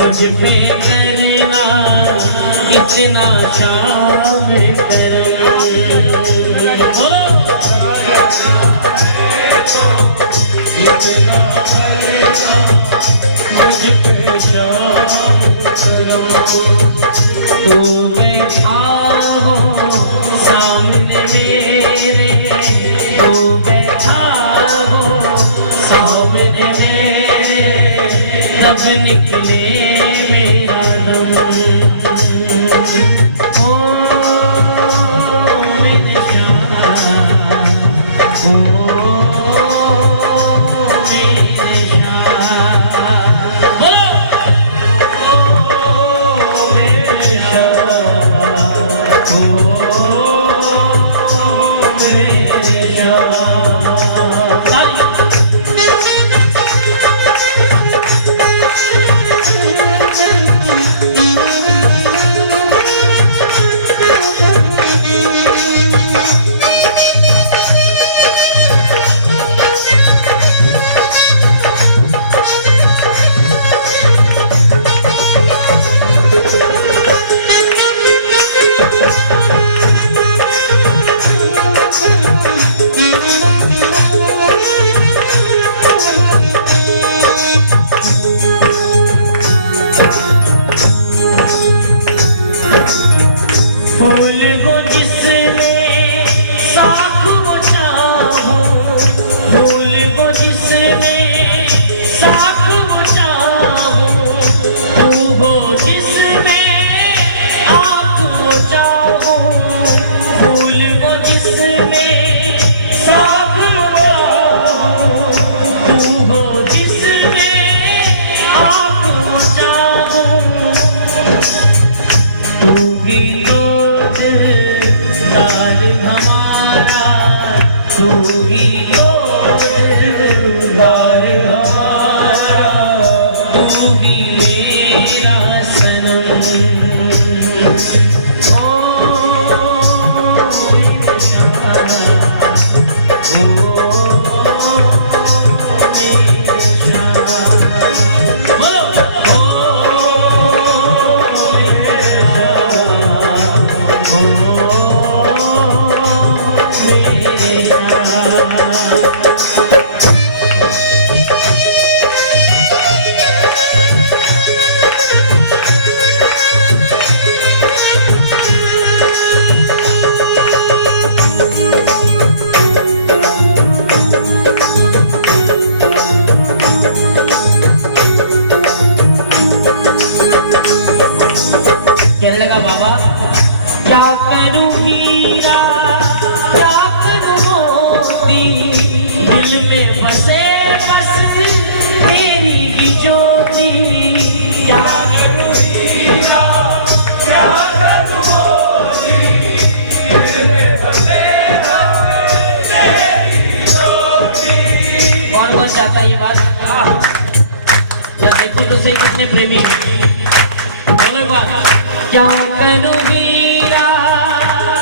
मुझ पे करना इतना शाम करम। बोलो इतना करना मुझ पे शाम करम। तू बैठा हो सामने मेरे, तू बैठा हो सामने मेरे, तब निकले मेरा दम। ओ मेरे शाह, ओ मेरे शाह, बोलो ओ मेरे शाह, ओ मेरे शाह। फूल वो जिसमें साख वो चाहूं, फूल वो जिसमें साख वो चाहूं, तू हो जिसमें आँख वो चाहूं, फूल वो जिसमें साख वो चाहूं, तू हो जिसमें आँख वो चाहूं। तू ही दिलदार हमारा, तू ही दिलदार हमारा, तू ही मेरा सनम। ओ मेरे शाह, ओ मेरे शाह, बोलो ओ मेरे शाह, कहने लगा बाबा क्या करूं हीरा, क्या करूं मोती, दिल में बसे बस तेरी ही ज्योति। क्या करूं हीरा, क्या करूं मोती, दिल में बसे बस तेरी ही ज्योति। कौन चाहता है ये बात? देखो तो सही कितने प्रेमी हैं। बोलो एक बार, क्या करूं हीरा,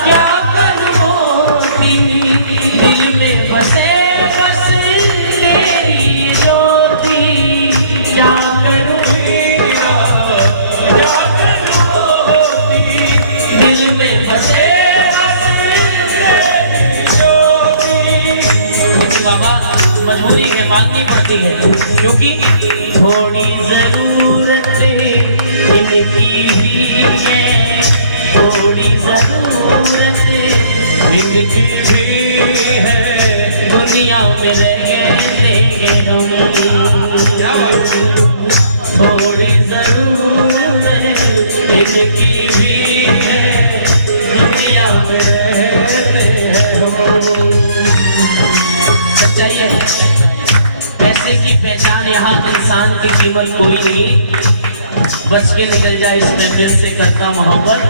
क्या करूं मोती, दिल में बसे बस तेरी ज्योति। क्या करूं हीरा, क्या करूं मोती, दिल में बसे बस तेरी ज्योति। लेकिन बाबा मजबूरी है, मांगनी पड़ती है, क्योंकि थोड़ी जरूरत इनकी भी है, थोड़ी जरूरत इनकी भी है, दुनिया में रहते हम। थोड़ी जरूरत इनकी भी है, दुनिया में रहते हम। सच्चाई है, पैसे की पहचान यहाँ इंसान की कीमत कोई नहीं, बच के निकल जाए इस महफिल से करता मोहब्बत।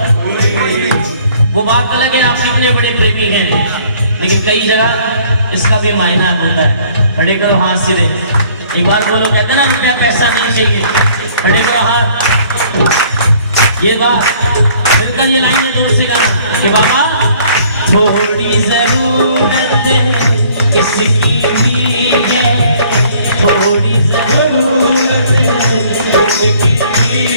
वो बात अलग है, आप कितने बड़े प्रेमी हैं, लेकिन कई जगह इसका भी मायना होता है। खड़े करो हाथ सिरे, एक बार बोलो, कहते ना रुपया पैसा नहीं चाहिए, खड़े करो हाथ। ये बात मिलकर ये लाइन जोर से गाना कि बाबा थोड़ी जरूरत इसकी भी है, थोड़ी जरूरत इसकी भी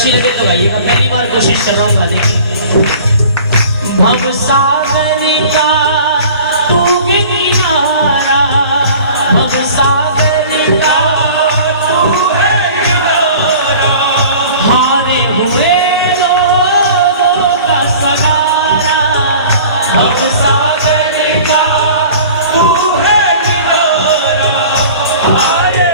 अच्छी लगे तो गाइएगा, पहली बार कोशिश कर रहा हूँ गाने की। भव सागर का तू किनारा, भव सागर का तू है किनारा, हारे हुए लोगों का सगारा। भव सागर का तू है किनारा, हारे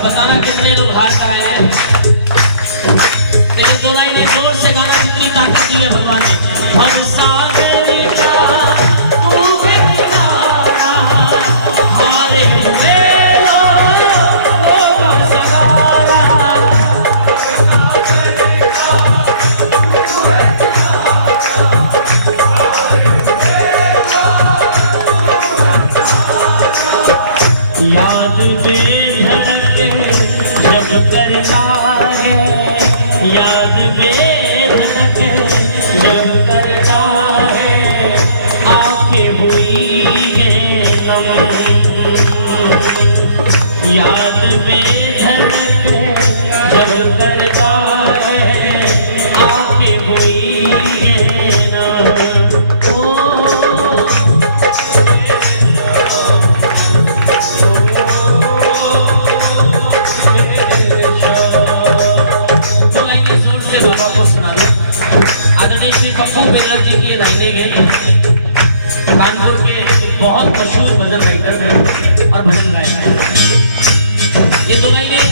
बताना कितने लोग हार लगाए हैं। लेकिन दो लाइनें जोर से गाना, कितनी ताकत दी है भगवान ने। भव सागर का तू है किनारा, हारे हुए लोगों का सहारा। याद करना है, याद बेधड़क जब करना है, आंखें हुई है नम। याद बेधड़क जब करना है, आंखें हुई है नम। बाबा को सुना दो। आदरणीय श्री पप्पू बेलर जी की लाइनें गए, कानपुर के बहुत मशहूर भजन राइटर और भजन गायक हैं। ये दो लाइनें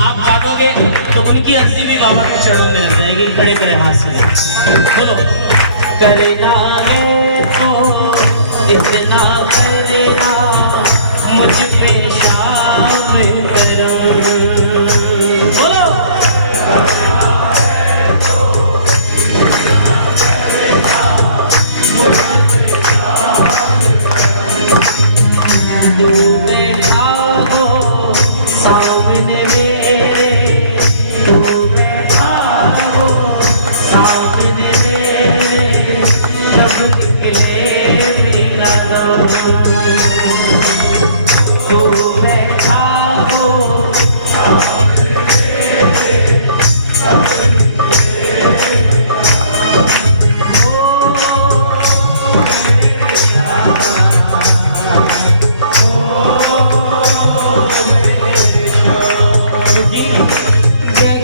आप गाओगे तो उनकी अर्जी भी बाबा के चरणों में लग जाएगी। खड़े खड़े हाथ से बोलो। करना है तो इतना करना, मुझ पे शाम करम। बोलो। तू बैठा हो सामने मेरे, तू बैठा हो सामने मेरे, तब निकले मेरा दम। तू बैठा हो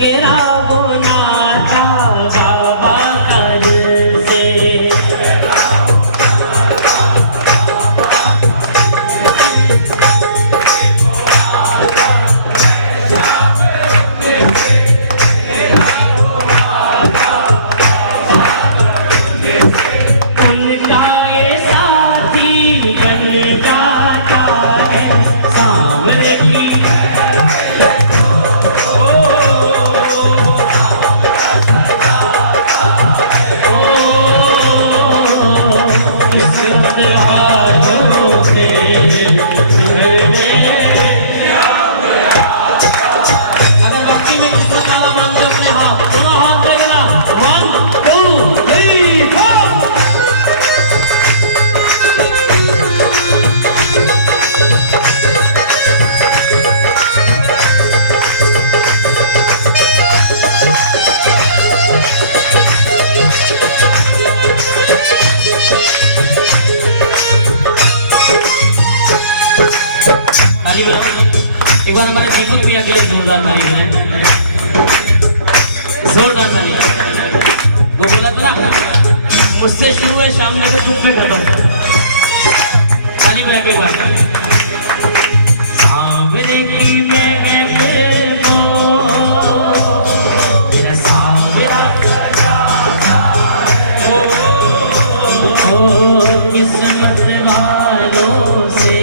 गहरा वो नाता बाबा का दिल से, उनका ये साथी बन जाता है सांवरे की। अगर वाकई में किस्मत वाला मानते अपने हाथ, दोनों हाथ देना। 1 2 3 4। ताली बजाओ एक बार। हमारे दीपक भी अगले जोरदार ताली बजाएं, जोरदार ताली। वो बोला था ना, मुझसे शुरू है शाम में तुम पे खत्म। ताली बजा के एक बार। सावरे की मैं को मेरा सावरा किस्मत वालों से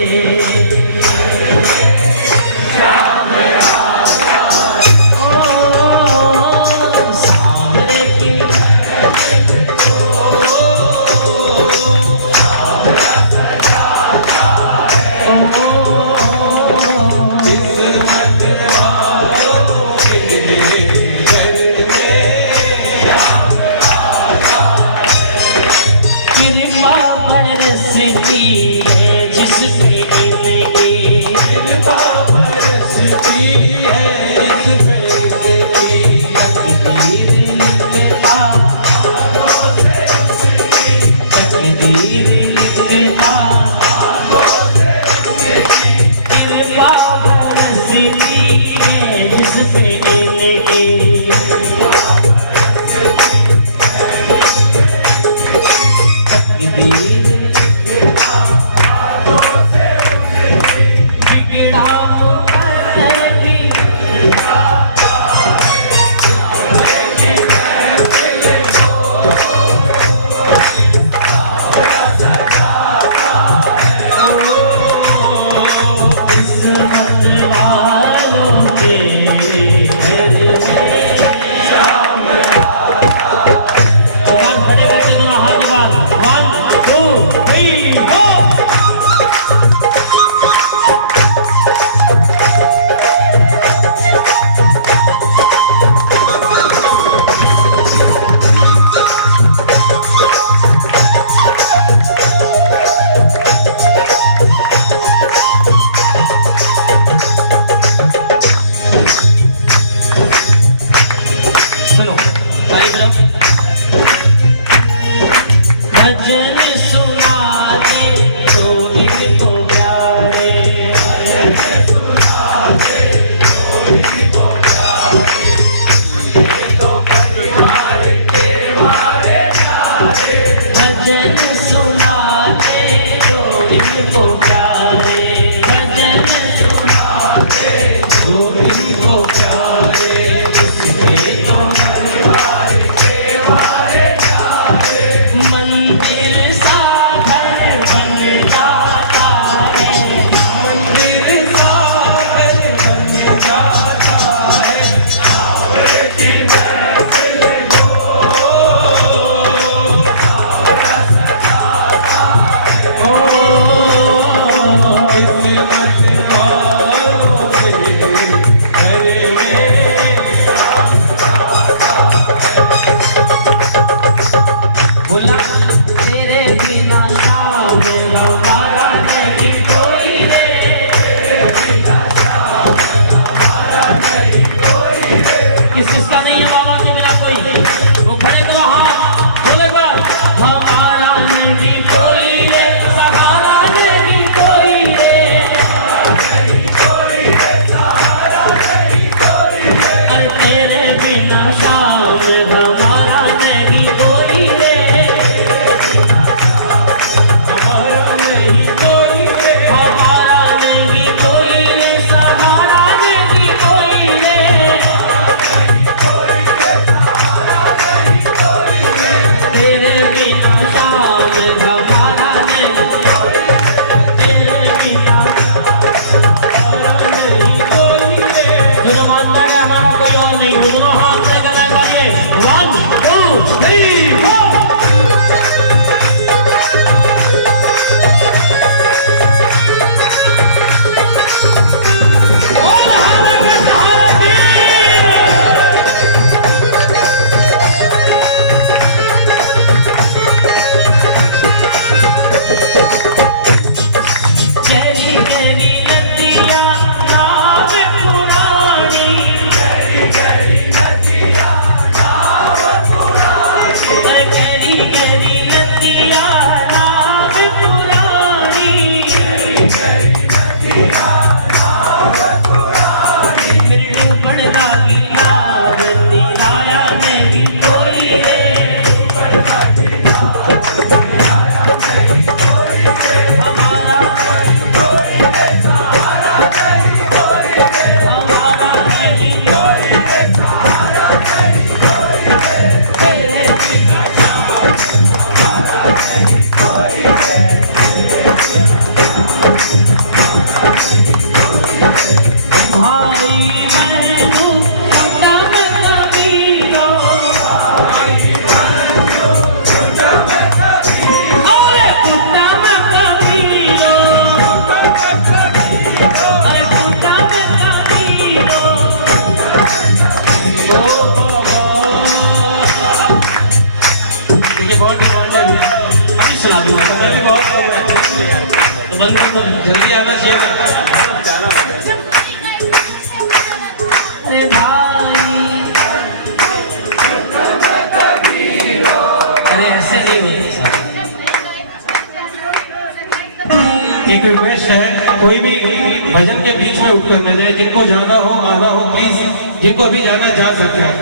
जिनको अभी जाना चाह सकते हैं।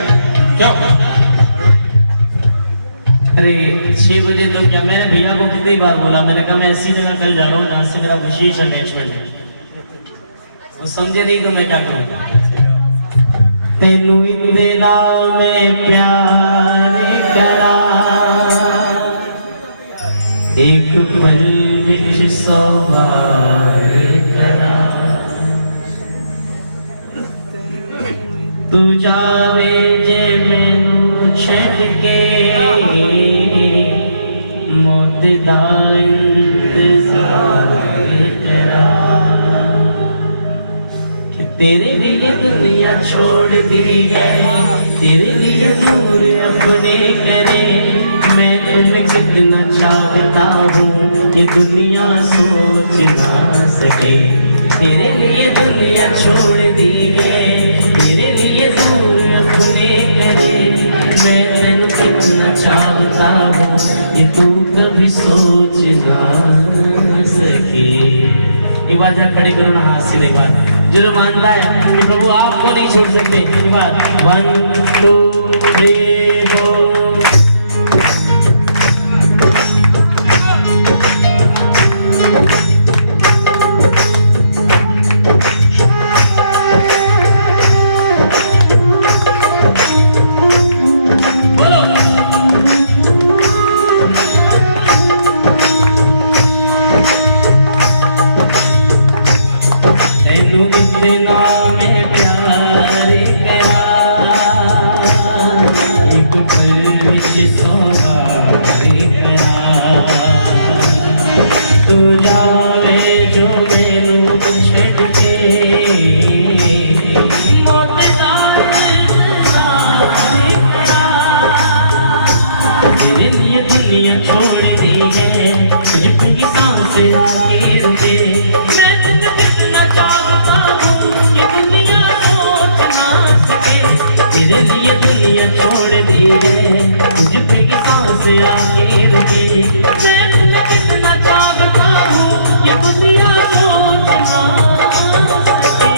क्यों? अरे 6 बजे तो क्या, मैंने भैया को कितनी बार बोला, मैंने कहा मैं ऐसी जगह कल जा रहा हूँ जहाँ से मेरा विशेष अटैचमेंट है। वो समझे नहीं तो मैं क्या करूँ। तेनू इतना में प्यार करा, एक पल विच 100 बार करा, तू जावे जे मैनू छड़ के, मौत दा इंतजार करा, तेरे लिए दुनिया छोड़ दी है, तेरे लिए दूर अपने करे, मैं तुम्हें कितना चाहता हूँ ये दुनिया सोच ना सके, तेरे लिए दुनिया छोड़ दी है, तेरे लिए दूर अपने करे, मैं तेनू कितना चाहता हूँ ये तू कभी सोच ना सके। एक बार जा खड़े करो ना हाथ से, एक बार जो मानता है प्रभु आपको नहीं छोड़ सकते। एक बार 1 2 3 4। छोड़ दी है तुझे की सांस आके रुके, मैं तुझे कितना चाहता हूँ ये दुनिया सोच ना सके, तेरे लिए दुनिया छोड़ दी है तुझे की सांस आके रुके, मैं तुझे कितना चाहता हूँ ये दुनिया सोच ना सके।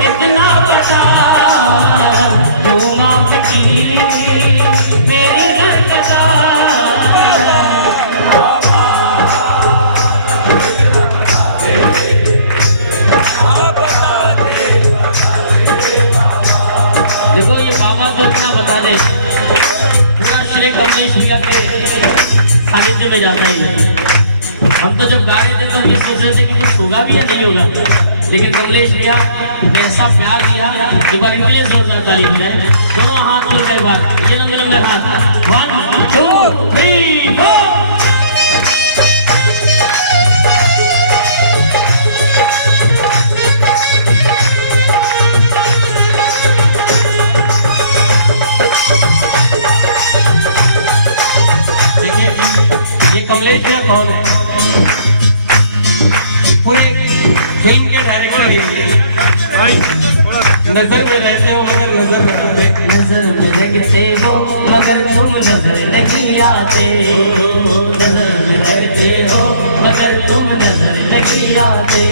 कितना बता, तुम आपकी में जाता ही है। हम तो जब गा रहे थे तब ये सोच रहे थे कि कुछ होगा भी या नहीं होगा, लेकिन कमलेश भैया ने ऐसा प्यार दिया। एक बार इनके लिए जोरदार ताली हो जाए। दोनों हाथ बोल गए बात, ये लंबे लंबे हाथ, 1 2 3 4। ये कमलेश भैया कौन है? पूरे फिल्म के डायरेक्टर भाई, नजर में रहते हो मगर नजर में आते, नजर में लगते हो मगर तुम नजर नहीं आते, नजर में लगते हो मगर तुम नजर नहीं आते।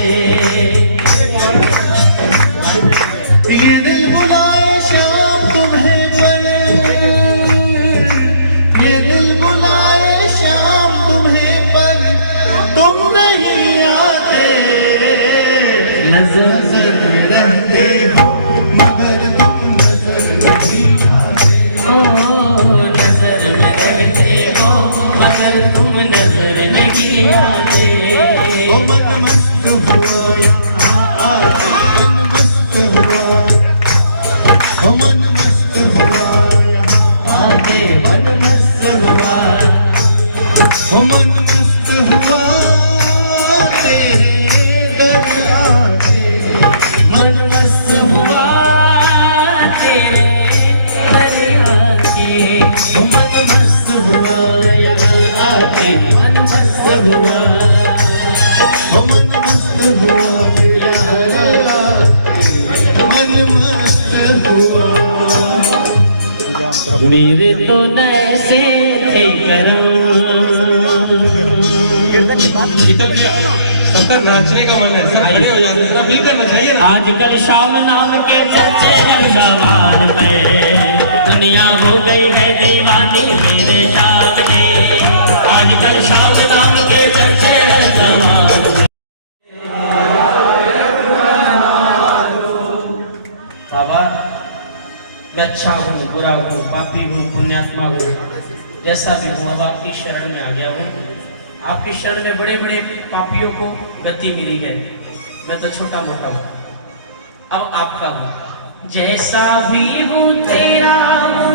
ये दिल बुलाए शाम तुम्हें पड़े, ये दिल बुलाए शाम तुम्हें पर तुम नहीं आते, नजर में रहते हो मगर तुम नजर नहीं आते, ओ नजर में लगते हो मगर तुम नजर नहीं आते। ओ मन मस्त हुआ यहाँ आके, मन मस्त हुआ यहाँ आगे मन मस्त हुआ, ओ मन मस्त हुआ तेरे दर आके, मन मस्त हुआ तेरे दरिया के, मन मस्त हुआ यहाँ आके, मन मस्त हुआ। ओ मन मस्त हुआ मेरा दर आके, मन मस्त हुआ। मेरे तो नैसे थे करम, शीतल भैया सबका नाचने का मन है, सब खड़े हो जाते हैं, जरा फील करना चाहिए ना। आजकल शाम नाम के चर्चे अहमदाबाद में, दुनिया हो गई है दीवानी मेरे शाम की, आजकल शाम नाम के चर्चे अहमदाबाद में। बाबा मैं अच्छा हूँ, बुरा हूँ, पापी हूँ, पुण्यात्मा हूँ, जैसा भी हूँ अब आपकी शरण में आ गया हूँ। आपकी शरण में बड़े बड़े पापियों को गति मिली है, मैं तो छोटा मोटा हूँ, अब आपका हूँ। जैसा भी हूँ तेरा हूँ,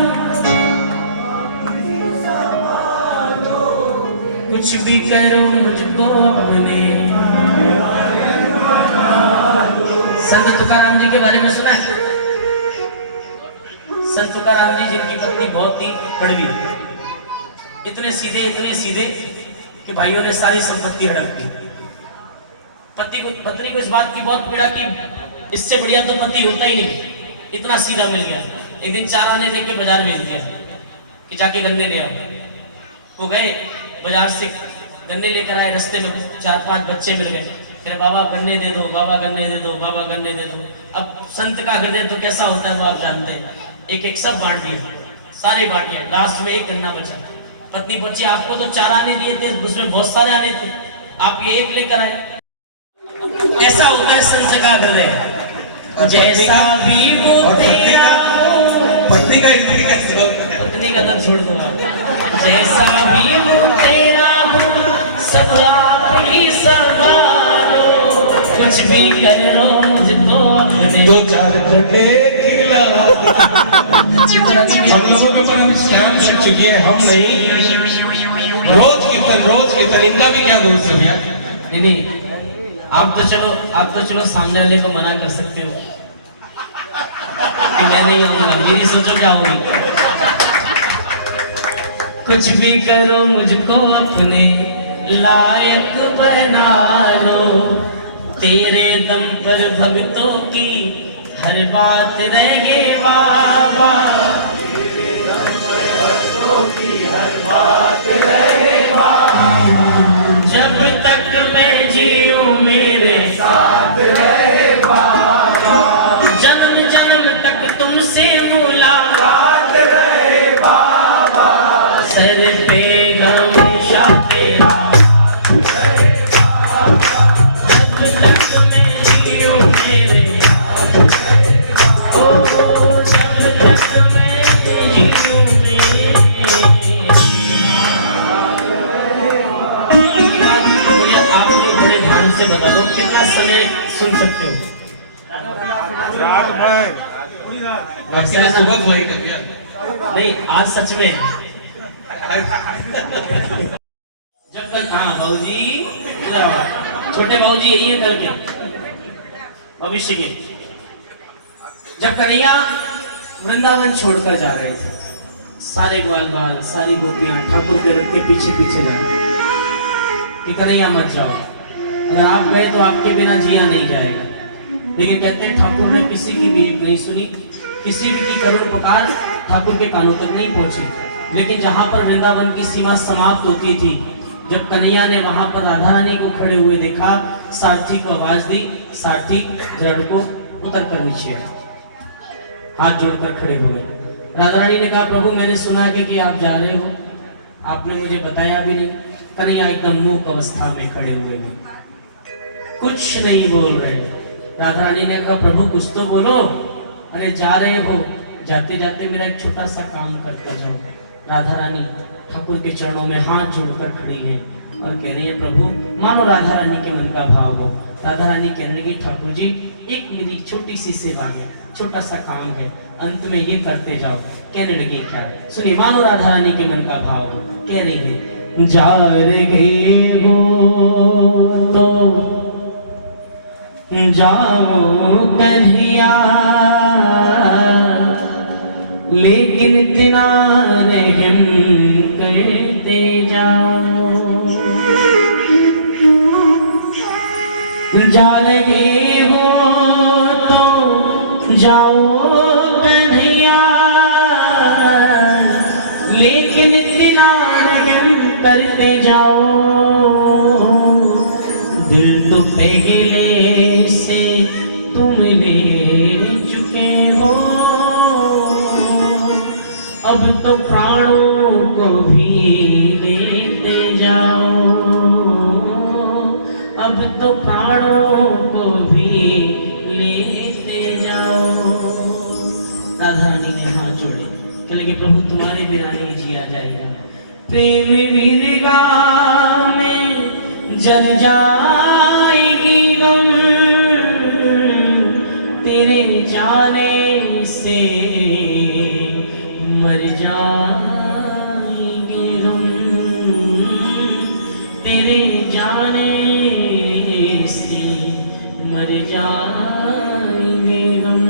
कुछ भी करो मुझको अपने। संत तुकाराम जी के बारे में सुना है? संत तुकाराम जी जिनकी पत्नी बहुत ही कड़वी, इतने सीधे कि भाइयों ने सारी संपत्ति हड़प दी। पत्नी को इस बात की बहुत पीड़ा कि इससे बढ़िया तो पति होता ही नहीं, इतना सीधा मिल गया। एक दिन 4 आने दे के बाजार भेज दिया कि जाके गन्ने ले आओ। वो गए बाजार से गन्ने लेकर आए, रास्ते में 4-5 बच्चे मिल गए, फिर बाबा गन्ने दे दो, बाबा गन्ने दे दो, बाबा गन्ने दे दो। अब संत का हृदय तो कैसा होता है वो आप जानते हैं, एक एक सब बांट दिए, सारे बांट दिए, लास्ट में एक गन्ना बचा। पत्नी पूछी आपको तो 4 आने दिए थे, उसमें बहुत सारे आने थे, आप ये एक लेकर आए। ऐसा होता है संत का हृदय। जैसा भी वो तेरा हो, पत्नी का इतनी कैसे होगा? पत्नी का दर्द छोड़ दो आप। जैसा भी वो तेरा हो, सब आप ही संभालो, कुछ भी करो मुझको अपने। 2-4 घंटे खिला। हम लोगों के ऊपर अभी स्टैम्प लग चुकी है, हम नहीं। रोज कीर्तन, इनका भी क्या दोष है भैया? नहीं, आप तो चलो सामने वाले को मना कर सकते हो कि मैं नहीं आऊंगा, मेरी सोचो क्या होगी। कुछ भी करो मुझको अपने लायक बना लो, तेरे दम पर भक्तों की हर बात रहे बाबा, जब तक मैं जीऊं मेरे साथ रहे बाबा, जन्म जन्म तक तुमसे मुलाकात रहे बाबा, सर पे हमेशा तेरा, जब तक मैं जीऊं मेरे, ओ जब तक मैं सुन सकते हो। आपके लिए सुबह वही कर गया। नहीं, आज सच में जब कल, हाँ बाबूजी इधर आओ। छोटे बाबूजी यही है कल के भविष्य के। जब कन्हैया वृंदावन छोड़कर जा रहे थे, सारे ग्वाल बाल सारी गोपियां ठाकुर के रथ के पीछे पीछे जा रही कि कन्हैया मत जाओ, अगर आप गए तो आपके बिना जिया नहीं जाएगा। लेकिन कहते हैं ठाकुर ने किसी की भी एक नहीं सुनी, किसी भी की करुण पुकार ठाकुर के कानों तक नहीं पहुंची। लेकिन जहां पर वृंदावन की सीमा समाप्त होती थी, जब कन्हैया ने वहां पर राधा रानी को खड़े हुए देखा, सारथी को आवाज दी, सारथी जड़ को उतर कर नीचे, हाथ जोड़कर खड़े हुए। राधा रानी ने कहा, प्रभु मैंने सुना है कि आप जा रहे हो, आपने मुझे बताया भी नहीं। कन्हैया एकदम मूक अवस्था में खड़े हुए हैं, कुछ नहीं बोल रहे। राधा रानी ने कहा, प्रभु कुछ तो बोलो, अरे जा रहे हो, जाते जाते मेरा एक छोटा सा काम करते जाओ। राधा रानी ठाकुर के चरणों में हाथ जोड़कर खड़ी है और कह रही है, प्रभु मानो राधा रानी के मन का भाव हो। राधा रानी कहने लगी, ठाकुर जी एक मेरी छोटी सी सेवा है, छोटा सा काम है, अंत में ये करते जाओ। कहने लगी, क्या? सुनिए, मानो राधा रानी के मन का भाव हो। कह रही है, जा रहे हो तो जाओ कन्हैया, लेकिन इतना रहम करते जाओ। जा रहे हो तो जाओ कन्हैया, लेकिन इतना रहम करते जाओ। दिल तो पहले से तुम ले चुके हो, अब तो प्राणों को भी लेते जाओ, अब तो प्राणों को भी लेते जाओ। राधा रानी ने हाथ जोड़े, कह लगे, प्रभु तुम्हारे बिना नहीं जिया जाएगा। प्रेम विरगा में जल जाएगी गम, तेरे जाने से मर जाएंगे हम, तेरे जाने से मर जाएंगे हम।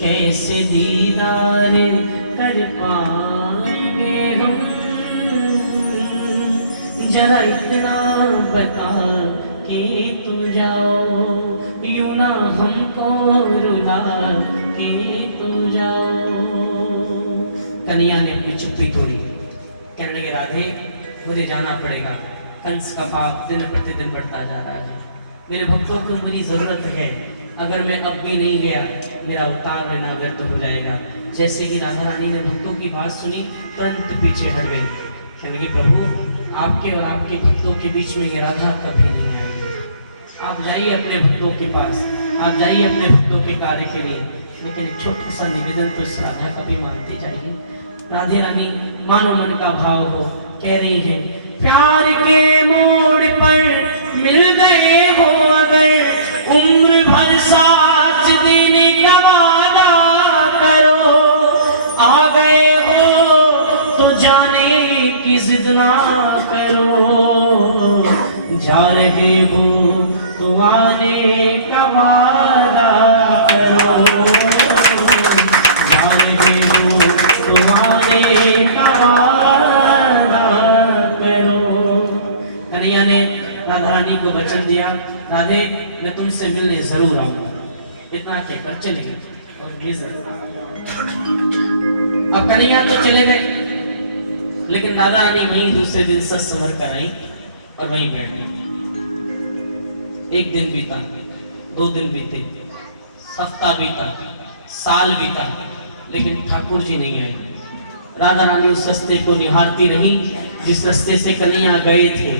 कैसे दीदार कर पाएंगे हम, जरा इतना बता के तू जाओ, यूं ना हमको रुला के तू जाओ। कन्हैया ने अपनी चुप्पी तोड़ी, कहने लगे, राधे मुझे जाना पड़ेगा, कंस का पाप दिन प्रतिदिन बढ़ता जा रहा है, मेरे भक्तों को मेरी जरूरत है, अगर मैं अब भी नहीं गया मेरा अवतार लेना व्यर्थ हो जाएगा। जैसे ही राधा रानी ने भक्तों की बात सुनी, तुरंत पीछे हट गई। कहने लगी, प्रभु आपके और आपके भक्तों के बीच में ये राधा कभी नहीं आएगी, आप जाइए अपने भक्तों के पास, आप जाइए अपने भक्तों के कार्य के लिए, लेकिन एक छोटा सा निवेदन तो इस राधा का भी मानते जाइए। राधे रानी मानो मन का भाव हो, कह रही है, प्यार के मोड़ पर मिल गए हो अगर, उम्र भर साथ देने का वादा करो, आ गए हो तो जाने की जिद ना करो, जा रहे हो तो आने का वादा करो, जा रहे हो तो आने का वादा करो। कन्हैया ने राधा रानी को वचन दिया, राधे मैं तुमसे मिलने जरूर आऊंगा, इतना कहकर चले गए। और अब कन्हैया तो चले गए, लेकिन राधा रानी वहीं दूसरे दिन सच संवर कर आई और वहीं बैठ गई। एक दिन बीता, 2 दिन बीते, हफ्ता बीता, साल बीता, लेकिन ठाकुर जी नहीं आए। राधा रानी उस रास्ते को निहारती रही जिस रास्ते से कन्हैया गए थे।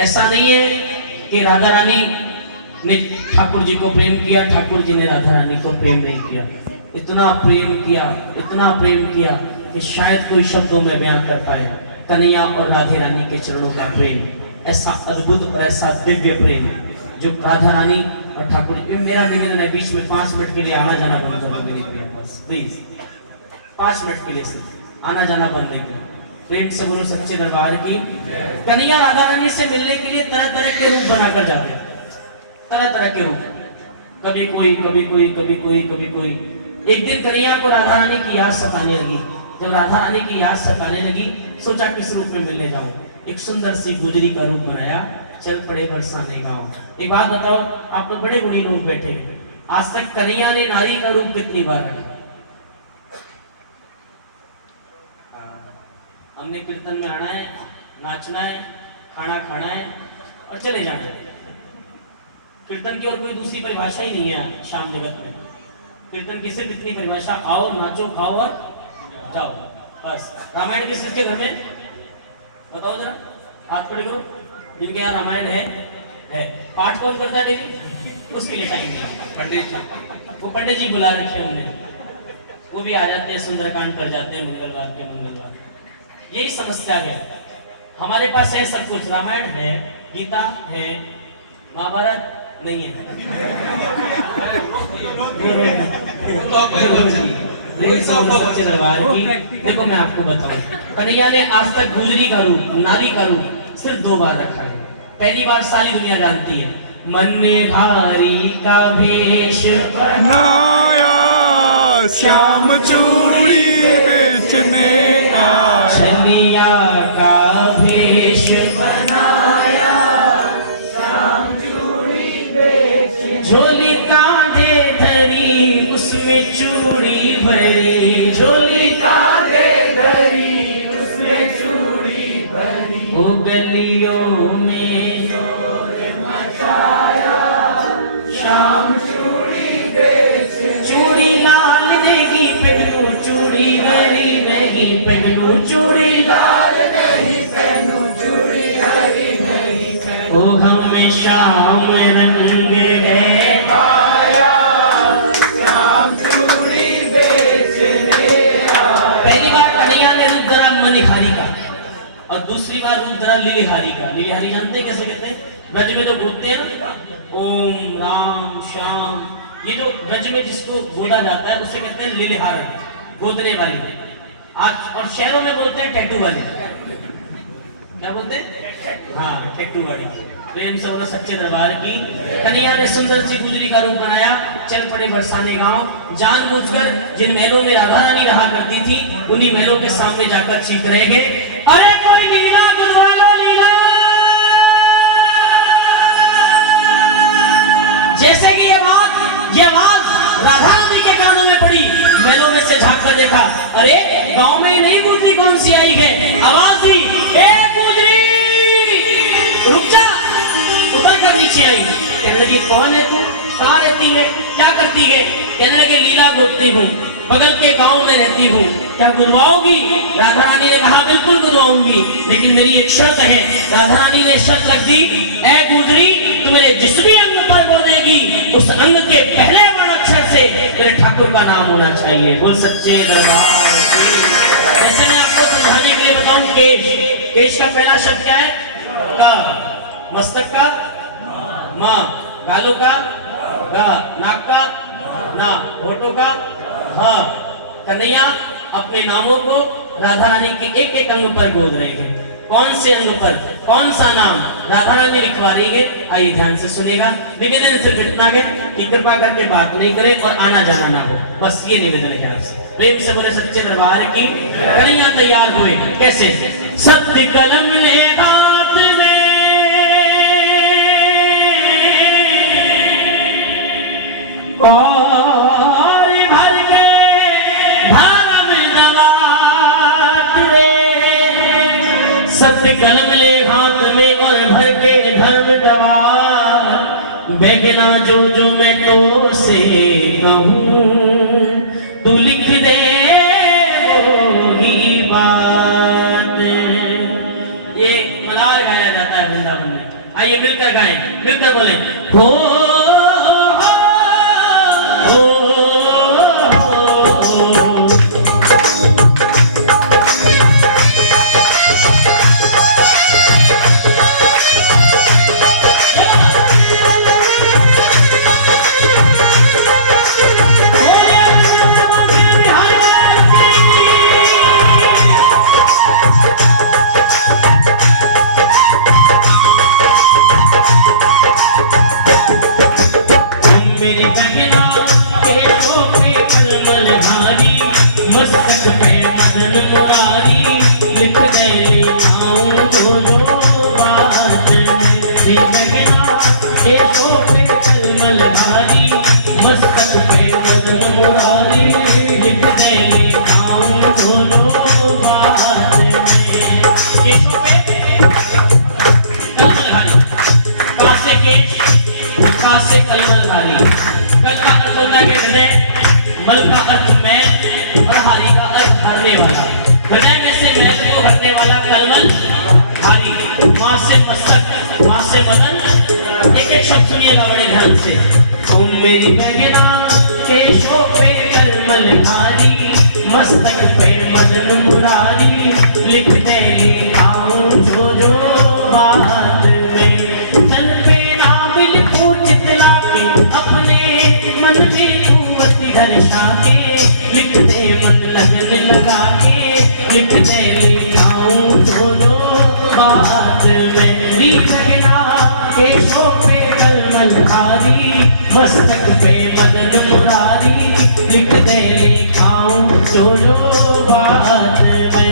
ऐसा नहीं है कि राधा रानी ने ठाकुर जी को प्रेम किया, ठाकुर जी ने राधा रानी को प्रेम नहीं किया। इतना प्रेम किया, इतना प्रेम किया कि शायद कोई शब्दों में बयां कर पाए। कन्हैया और राधे रानी के चरणों का प्रेम, ऐसा अद्भुत और ऐसा दिव्य प्रेम जो राधा रानी और ठाकुर जी मेरा निवेदन है बीच में 5 मिनट के लिए आना जाना बंद कर दो मेरी प्रिया, बस प्लीज 5 मिनट के लिए सिर्फ आना जाना बंद कर। प्रेम से बोलो सच्चे दरबार की। कन्हैया राधा रानी से मिलने के लिए तरह तरह के रूप बनाकर जाते हैं, तरह तरह के रूप, कभी कोई कभी कोई कभी कोई कभी कोई। एक दिन कन्हैया को राधा रानी की याद सताने लगी। जब राधा रानी की याद सताने लगी सोचा किस रूप में मिलने जाऊं। एक सुंदर सी गुजरी का रूप बनाया, चल पड़े बरसाने गांव। एक बात बताओ, आप लोग बड़े गुणी लोग बैठे हैं, आज तक कन्हैया ने नारी का रूप कितनी बार रखा? हमने कीर्तन में आना है, नाचना है, खाना खाना है और चले जाना है। कीर्तन की और कोई दूसरी परिभाषा ही नहीं है शाम जगत में। कीर्तन की सिर्फ इतनी परिभाषा, आओ नाचो खाओ और जाओ, बस। रामायण किस किसके घर में बताओ जरा, हाथ खड़े करो जिनके यहाँ रामायण है। पाठ कौन करता है डेली? उसके लिए टाइम नहीं, पंडित जी। वो पंडित जी बुला रखे हमने, वो भी आ जाते हैं, सुंदरकांड कर जाते हैं मंगलवार के मंगलवार। यही समस्या है, हमारे पास है सब कुछ, रामायण है, गीता है, महाभारत नहीं है। सच्चे दरबार की। देखो मैं आपको बताऊं, कन्हैया ने आज तक गुजरी का रूप, नारी का रूप सिर्फ 2 बार रखा है। पहली बार सारी दुनिया जानती है, मन में भारी का भेष बनाया श्याम चूड़ी बेचने का, छलिया का भेष बनाया श्याम चूड़ी बेचने, झोली कांधे धरी उसमें चूड़ी भरी, झोली कांधे धरी उसमें चूड़ी भरी, ओ गलियों में मचाया श्याम चूड़ी बेचने, चूड़ी लाल देगी पहनू चूड़ी हरी नहीं पहनू, चूड़ी लाल नहीं पहनू चूड़ी हरी नहीं पहनू, ओ हमें शाम रंग है आया श्याम चूड़ी बेचने आया। पहली बार कन्हैया ने रूप धरा मणिहारी का और दूसरी बार रूप धरा लिलिहारी का। लिलिहारी जानते हैं कैसे कहते हैं? ब्रज में जो गोदते हैं ना, ओम राम श्याम, ये जो ब्रज में जिसको गोदा जाता है उसे कहते हैं लिलिहार, गोदने वाली। आज और शहरों में बोलते हैं टैटू वाली। क्या बोलते हैं? हाँ, टैटू वाली। प्रेम से बोलो सच्चे दरबार की। कन्हैया ने सुंदर सी गुजरी का रूप बनाया, चल पड़े बरसाने गांव। जानबूझकर जिन महलों में राधा रानी रहा करती थी उन्हीं महलों के सामने जाकर चीख रहे गए, अरे कोई लीला गुदवा लो लीला। जैसे कि ये आवाज राधा रानी के कानों में पड़ी, महलों में से झांक कर देखा, अरे गांव में नई गुजरी कौन सी आई है? आवाज दी, ए गुजरी रुक जा। उतर कर पीछे आई, कहने लगी कौन है तू, कहाँ रहती है, क्या करती है? कहने लगे लीला गुदती हूँ, बगल के गांव में रहती हूँ, क्या गुदवाओगी? राधा रानी ने कहा बिल्कुल गुदवाऊंगी, लेकिन मेरी एक शर्त है। राधा रानी ने शर्त रख दी, ए गुजरी तू मेरे जिस भी अंग पर बोलेगी उस अंग के पहले वर्ण अक्षर से मेरे ठाकुर का नाम होना चाहिए। बोल सच्चे दरबार की। जैसे मैं आपको समझाने के लिए बताऊं, केश, केश का पहला शब्द क्या है? क, मस्तक का म, गालों का ग, नाक का ना, होठों का ह। कन्हैया अपने नामों को राधा रानी के एक एक अंग पर गोद रहे हैं। कौन से अंग पर कौन सा नाम राधा रानी लिखवा रही है? आइए ध्यान से सुनेगा। निवेदन सिर्फ इतना है कि कृपा करके बात नहीं करें और आना जाना ना हो, बस ये निवेदन है आपसे। प्रेम से बोले सच्चे दरबार की। कन्हैया तैयार हुए, कैसे? सत्य कलम ले हाथ में और भर के धर्म दवात रे, सत्य कलम ले हाथ में और भर के धर्म दवात, बेगना जो जो मैं तो से कहूँ तू लिख दे वो ही बात। ये मलार गाया जाता है वृंदावन में। आइए मिलकर गाएं, मिलकर बोले हो हरने वाला, हृदय में से मैल को हरने वाला कलमल हारी, माँ से मस्तक, माँ से मदन। एक एक शब्द सुनिएगा बड़े ध्यान से। तुम मेरी बहना केशों पे कलमल हारी, मस्तक पे मदन मुरारी, लिख दे लिखाऊं जो बात में, तन पे नाम लिखूं चितला के, अपने मन में कुवत दर्शा के, लिख दे मन लगन लगा के, लिख दे लिखाऊं जो बात में। लिखना केशों पे कलमल हारी, मस्तक पे मदन मुरारी, लिख दे लिखाऊं जो बात में।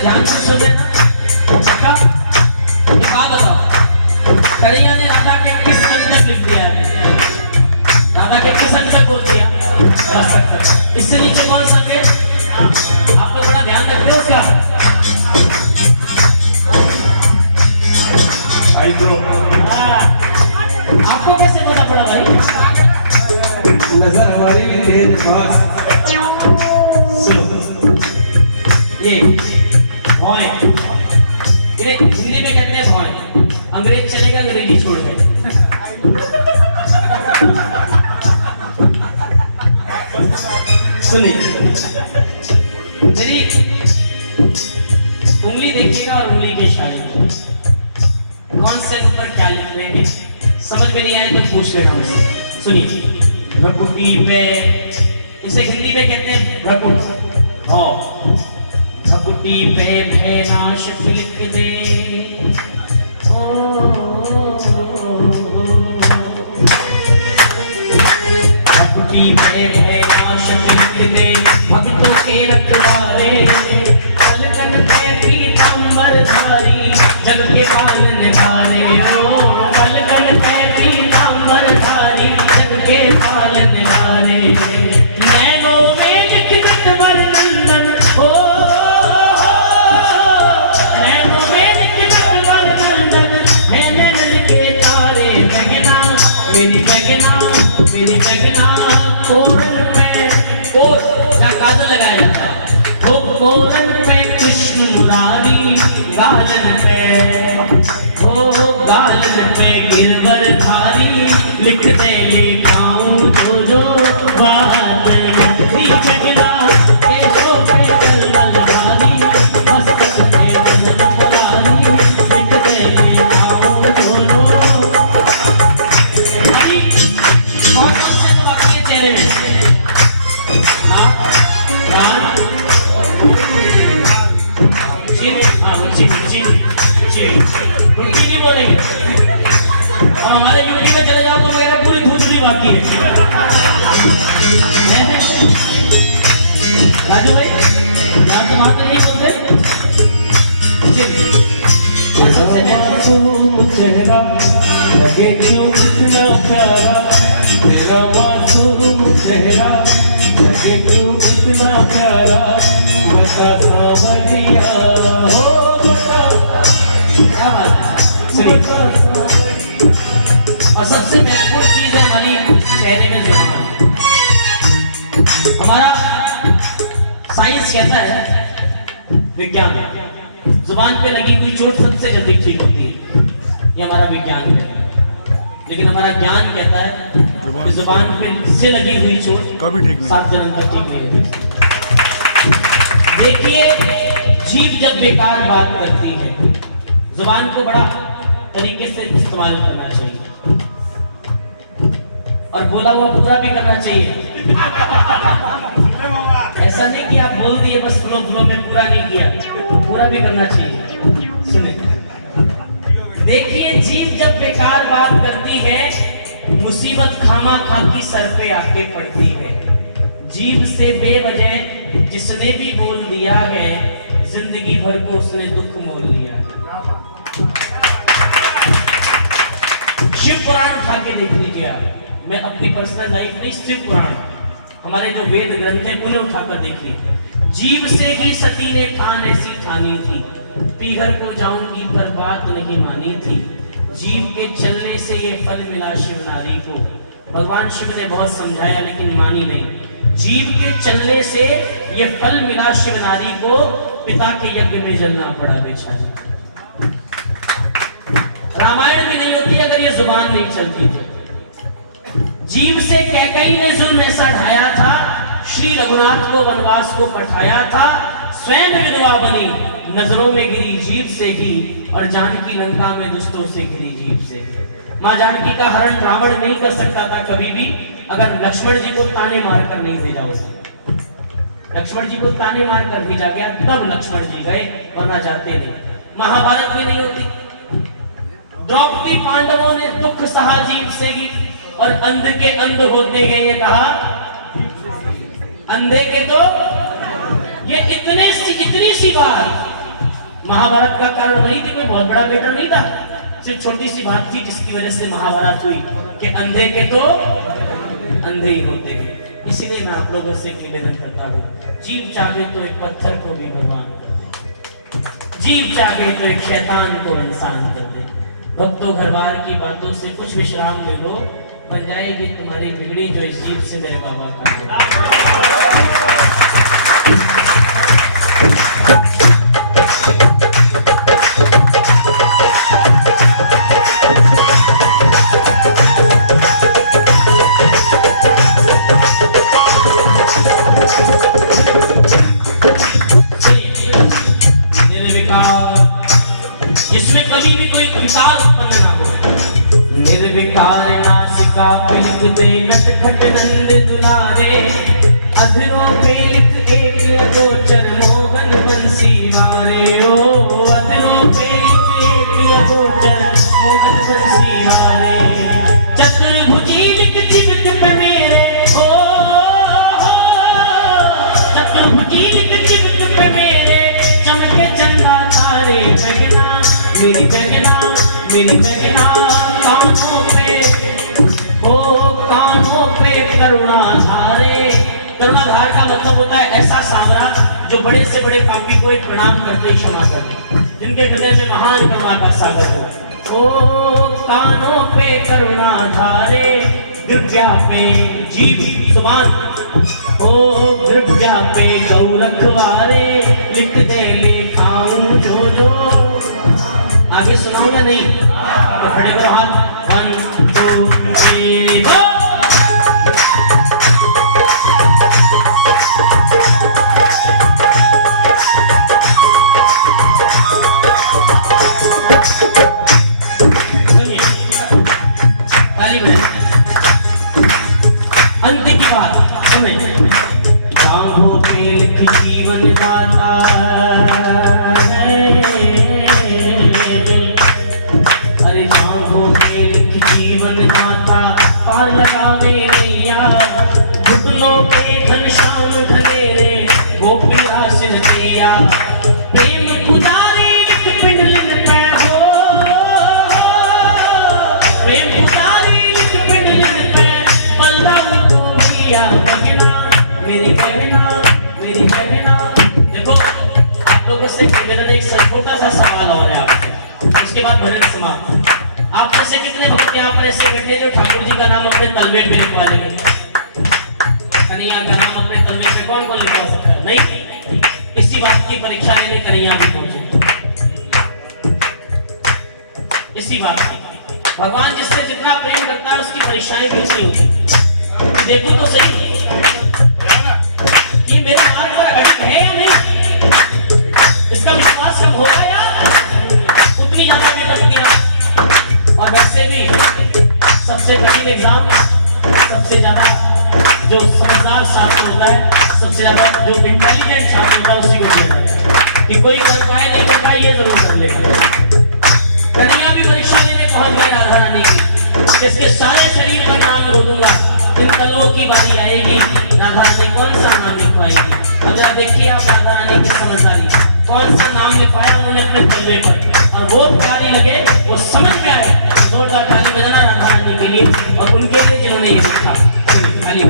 ध्यान से सुनना। अच्छा, बात बताओ, कन्हैया ने राधा के किस अंक तक लिख दिया है? राधा के किस अंक तक बोल दिया? मस्तक तक। इससे नीचे कौन सा अंक है? आपको बड़ा ध्यान रखते हो उसका। आपको कैसे पता पड़ा भाई? नजर हमारी भी तेज पास। सुनो, ये भौएं, इन्हें हिंदी में कहते हैं भौएं। अंग्रेज चलेगा, अंग्रेजी छोड़ गए। सुनिए, मेरी उंगली देखिएगा और उंगली के इशारे को, कौन से ऊपर क्या लिख रहे हैं समझ में नहीं आए तो पूछ लेना मुझसे। सुनिए, भकुटी पे, इसे हिंदी में कहते हैं भकुट। भौ, भकुटी पे भैनाश लिख दे, भकुटी पे भैनाश लिख दे, भक्तों के रखवारे, पलकन पे पीतांबर धारी, जग के पालन हारे। ओ पलकन पे पीतांबर धारी, जग के पालन हारे। नैनो में लिखत वर्णन हो, नैनो में लिखत वर्णन, नैन के तारे। बहना मेरी बहना, मेरी बहना कोरन पे, कोर जहाँ काजल लगाया जाता है, वो कोरन पे कृष्ण मुरारी, गालन पे, हो गालन पे गिरवर धारी, लिख दे लिखाऊं जो बात में। बहना केशों पे कलमल हारी, मस्तक पे मदन मुरारी, लिख दे लिखाऊं जो। अभी कौन कौन से तो बाकी है चेहरे में? नाक, कान, चिन, हाँ वो चिन, गुटकी नहीं बोलेंगे। और हमारे यूपी में चले जाओ तो वगैरह पूरी भूतड़ी बाकी है। राजू भाई, यहाँ तो वहाँ तो यही बोलते चिन। और सबसे मासूम चेहरा लगे क्यों इतना प्यारा, तेरा मासूम चेहरा लगे क्यों इतना प्यारा, बता सांवरिया हो बता। क्या बात है? और सबसे महत्वपूर्ण चीज है हमारी चेहरे में जुबान। हमारा साइंस कहता है, विज्ञान, जुबान पे लगी हुई चोट सबसे जल्दी ठीक होती है, ये हमारा विज्ञान कहता है। लेकिन हमारा ज्ञान कहता है कि जुबान पे से लगी हुई चोट 7 जन्म तक ठीक नहीं होती। देखिए, जीभ जब बेकार बात करती है, जुबान को बड़ा तरीके से इस्तेमाल करना चाहिए और बोला हुआ पूरा भी करना चाहिए। ऐसा नहीं कि आप बोल दिए बस फ्लो में, पूरा नहीं किया, पूरा भी करना चाहिए। सुने, देखिए, जीभ जब बेकार बात करती है, मुसीबत खामा खाकी सर पे आके पड़ती है। जीभ से बेवजह जिसने भी बोल दिया है, जिंदगी भर को उसने दुख मोल लिया है। शिव पुराण उठा के देख लीजिए आप। मैं अपनी पर्सनल लाइफ नहीं, शिव पुराण हमारे जो वेद ग्रंथ है उन्हें उठाकर देखिए। जीव से ही सती ने ठान ऐसी ठानी थी, पीहर को जाऊंगी पर बात नहीं मानी थी। जीव के चलने से ये फल मिला शिव नारी को। भगवान शिव ने बहुत समझाया लेकिन मानी नहीं। जीव के चलने से ये फल मिला शिव नारी को, पिता के यज्ञ में जलना पड़ा बेचारी। रामायण भी नहीं होती अगर ये जुबान नहीं चलती थी। जीव से कैकेयी ने जुल्म ऐसा ढाया था, श्री रघुनाथ को वनवास को पठाया था। स्वयं विधवा बनी, नजरों में गिरी जीव से ही, और जानकी लंका में दुष्टों से गिरी जीव से ही। मां जानकी का हरण रावण नहीं कर सकता था कभी भी, अगर लक्ष्मण जी को ताने मारकर नहीं भेजा होता। लक्ष्मण जी को ताने मारकर भेजा गया तब लक्ष्मण जी गए, वरना जाते नहीं। महाभारत भी नहीं होती। द्रौपदी पांडवों ने दुख सहा जीव से ही, और अंध के अंध होते गए, ये कहा अंधे के तो ये इतनी सी बात। महाभारत का कारण वही थी, कोई बहुत बड़ा मैटर नहीं था, सिर्फ छोटी सी बात थी जिसकी वजह से महाभारत हुई कि अंधे के तो अंधे ही होते गए। इसीलिए मैं आप लोगों से निवेदन करता हूँ, जीव चाहे तो एक पत्थर को भी भगवान कर दे, जीव चाहे तो एक शैतान को इंसान कर दे। भक्तों, घर बार की बातों से कुछ विश्राम ले लो, बन जाएगी तुम्हारी बिगड़ी जो इस जीव से मेरे बाबा का नाम। जिसमें कभी भी कोई विकार उत्पन्न ना हो। निर्विकार नासिका पे लिख दे नटखट नंद दुलारे, अधरों पे लिख एक अगोचर मोहन बंसी वारे। ओ अधरों पे लिख एक अगोचर मोहन बंसी वारे। चतुर्भुजी लिख चिबक पे मेरे, ओ चतुर्भुजी लिख चिबक पे मेरे, चमके चंदा तारे। बहना मेरी बहना मेरी बहना, कानों पे हो कानों पे करुणा धारे। करुणाधार का मतलब होता है ऐसा सांवरा जो बड़े से बड़े पापी को एक प्रणाम करते ही क्षमा कर दे, जिनके हृदय में महान करुणा का सागर हो। ओ कानों पे करुणा धारे, दिव्या पे जीव सुबान, ओ दिव्या पे गौरखवारे। लिख दे लिखाऊं जो जो, आगे सुनाऊं या नहीं? तो खड़े करो हाथ, 1 2 3 गो। ताली बजाएं। अंत की बात समझ, जांघों पे लिख जीवन गाता है, अरे जांघों पे लिख जीवन गाता, पार लगावे नैया। घुटनों पे घनश्याम घनेरे, गोपिया सिर किया। प्रेम पुजारी लिख पिंडलिन पे हो, प्रेम पुजारी लिख पिंडलिन पे, बलदाऊ को भैया। बहना मेरी बहना मेरी बहना। देखो आप लोगों से निवेदन, एक छोटा सा सवाल और है आपसे, उसके बाद भजन समाप्त। आप में से कितने भक्त यहाँ पर ऐसे बैठे जो ठाकुर जी का नाम अपने तलवेट पे लिखवा लेंगे? कन्हैया का नाम अपने तलवेट पे कौन कौन लिखवा सकता है? नहीं, इसी बात की परीक्षा लेने कन्हैया भी पहुंचे। इसी बात की भगवान जिससे जितना प्रेम करता है उसकी परीक्षाएं भी उतनी होती। देखो तो सही कि मेरे मार्ग पर अड़िग है या नहीं, इसका विश्वास कम होगा या उतनी ज्यादा विपत्तियां। और वैसे भी सबसे कठिन एग्जाम, सबसे ज्यादा जो समझदार छात्र होता है, सबसे ज्यादा जो इंटेलिजेंट छात्र होता है उसी को दिया जाता है कि कोई कर पाए नहीं कर पाए ये जरूर कर लेगा। कन्हैया भी परीक्षा लेने पहुंच गए राधा रानी की, इसके सारे शरीर पर नाम घोटूंगा, इन कलों की बारी आएगी, राधा रानी कौन सा नाम लिखवाएगी। अब जरा देखिए आप राधा रानी की समझदारी। कौन सा नाम लिखवाया उन्होंने अपने तलवे पर, और वो प्यारी लगे, वो समझ में आए, जोरदार ताली बजाना राधा रानी के लिए और उनके लिए जिन्होंने ये लिखा। ताली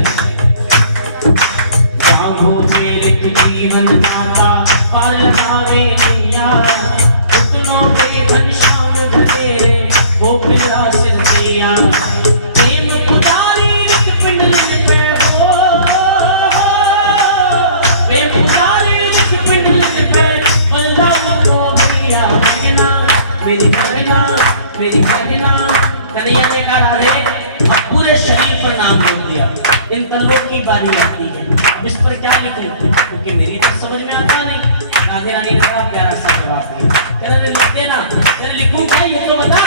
जागो मेरे जीवन दाता पार लगावे नैया, घुटनों पे घनश्याम घने वो पिला सिर दिया, प्रेम पुजारी लिख पिंडल पे हो, प्रेम पुजारी लिख पिंडल पे बल्ला वो भैया बहना मेरी बहना मेरी बहना। कन्हैया ने कहा राधे अब पूरे शरीर पर नाम लिख दिया, इन तलवों की बारी आती है, अब इस पर क्या लिखूं क्योंकि मेरी तो समझ में आता नहीं। राधे रानी ने बड़ा प्यारा सा जवाब दिया, कह रहे लिख देना, कह रहे लिखूं क्या ये तो बता,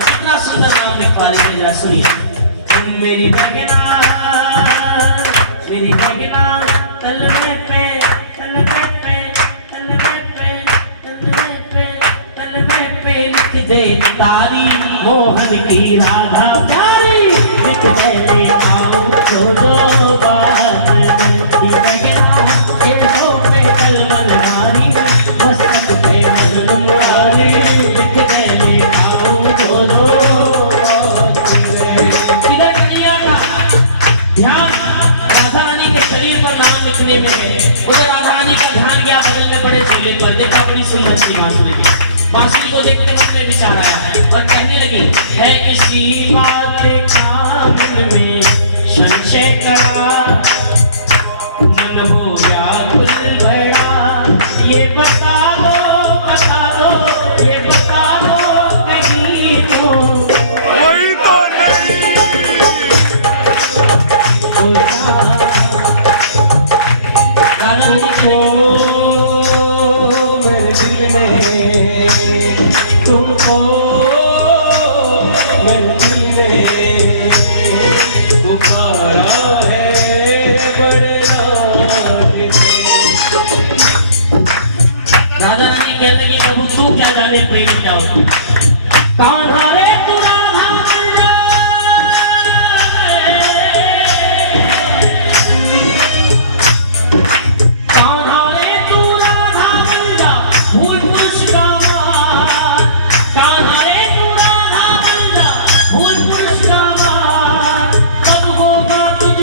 कितना सुंदर नाम लिखवा रही है, जरा सुनिए। तुम मेरी बहना तलवे पे तलवे पे तलवे पे तलवे पे तलवे पे लिख दे तारी मोहन की राधा प्यारी, लिख दे नाम जो बात बहना ये दो पे कलमलवारी मस्तक पे मजलुमारी, लिख दे नाम जो इधर कन्हैया का ध्यान राधा रानी के शरीर पर नाम लिखने में है, उधर राधा रानी का ध्यान गया बगल में बड़े झूले पर, देखा बड़ी सुंदर सी बांसुरी की, बांसुरी को देखते मन में विचार आया और कहने लगी है किसी बात का मन में संशय करा, मन हो व्याकुल बड़ा, ये बता दो ये बता दो कहीं तो कोई तो नहीं। राधा रानी को मेरे दिल ने तुमको, मेरे दिल ने पुकारा है बड़े नाज से। राधा रानी कहने लगी प्रभु तू क्या जाने प्रेम क्या होता, कान्हा रे तू